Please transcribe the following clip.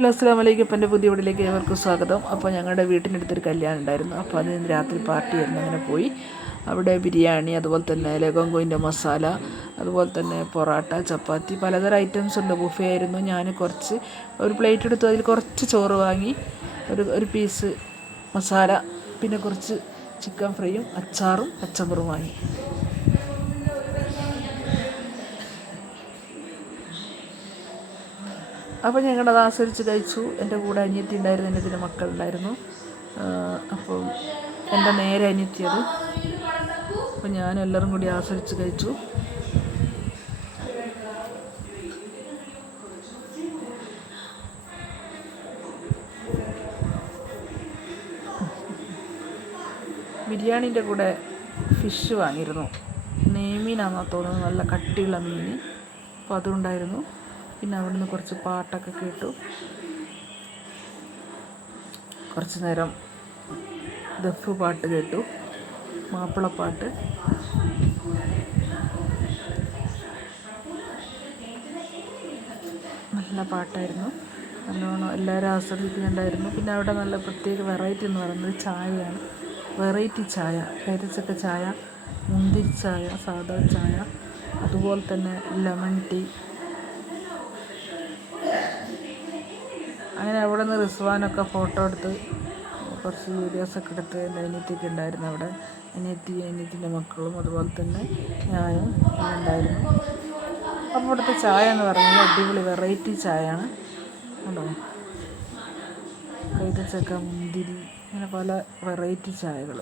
Hello, അസ്സലാമു അലൈക്കും. ഇപ്പം എൻ്റെ പുതിയ വീട്ടിലേക്ക് ഏവർക്കും സ്വാഗതം. അപ്പോൾ ഞങ്ങളുടെ വീട്ടിനടുത്തൊരു കല്യാണം ഉണ്ടായിരുന്നു. അപ്പോൾ അതിന് രാത്രി പാർട്ടിയായിരുന്നു. അങ്ങനെ പോയി അവിടെ ബിരിയാണി, അതുപോലെ തന്നെ ലഗോങ്കോയിൻ്റെ മസാല, അതുപോലെ തന്നെ പൊറോട്ട, ചപ്പാത്തി, പലതരം ഐറ്റംസ് ഉണ്ട്. ബുഫേ ആയിരുന്നു. ഞാൻ ഒരു പ്ലേറ്റ് എടുത്തു. അതിൽ കുറച്ച് ചോറ് വാങ്ങി, ഒരു പീസ് മസാല, പിന്നെ കുറച്ച് ചിക്കൻ ഫ്രൈയും അച്ചാറും അച്ചമ്പറും വാങ്ങി. അപ്പോൾ ഞങ്ങളത് ആസ്വദിച്ച് കഴിച്ചു. എൻ്റെ കൂടെ അനിയത്തി ഉണ്ടായിരുന്നു, എൻ്റെ ഇതിൻ്റെ മക്കളുണ്ടായിരുന്നു. അപ്പോൾ എൻ്റെ നേരെ അനിയത്തിയത്. അപ്പോൾ എല്ലാവരും കൂടി ആസ്വദിച്ച് കഴിച്ചു. ബിരിയാണീൻ്റെ കൂടെ ഫിഷ് വാങ്ങിയിരുന്നു. നെയ്മീനാണെന്ന് തോന്നുന്നു, നല്ല കട്ടിയുള്ള മീൻ. അപ്പോൾ അതുണ്ടായിരുന്നു. പിന്നെ അവിടെ നിന്ന് കുറച്ച് പാട്ടൊക്കെ കേട്ടു. കുറച്ച് നേരം ദഫ് പാട്ട് കേട്ടു, മാപ്പിളപ്പാട്ട്. നല്ല പാട്ടായിരുന്നു. നല്ലോണം എല്ലാവരും ആസ്വദിക്കുന്നുണ്ടായിരുന്നു. പിന്നെ അവിടെ നല്ല പ്രത്യേക വെറൈറ്റി എന്ന് പറയുന്നത് ചായയാണ്. വെറൈറ്റി ചായ, കൈതച്ചക്ക ചായ, മുന്തിരി ചായ, സാദാ ചായ, അതുപോലെ തന്നെ ലെമൺ ടീ. അങ്ങനെ അവിടെ നിന്ന് റിസ്വാനൊക്കെ ഫോട്ടോ എടുത്ത് കുറച്ച് വീഡിയോസൊക്കെ എടുത്ത് എൻ്റെ അനിയത്തിയൊക്കെ ഉണ്ടായിരുന്നു അവിടെ. അനിയത്തിൻ്റെ മക്കളും അതുപോലെ തന്നെ ഞാനും ഉണ്ടായിരുന്നു. അപ്പോൾ ഇവിടുത്തെ ചായ എന്ന് പറയുന്നത് അടിപൊളി വെറൈറ്റി ചായയാണ്. ഉണ്ടോ, കൈതച്ചക്ക, മുന്തിരി, അങ്ങനെ പല വെറൈറ്റി ചായകൾ.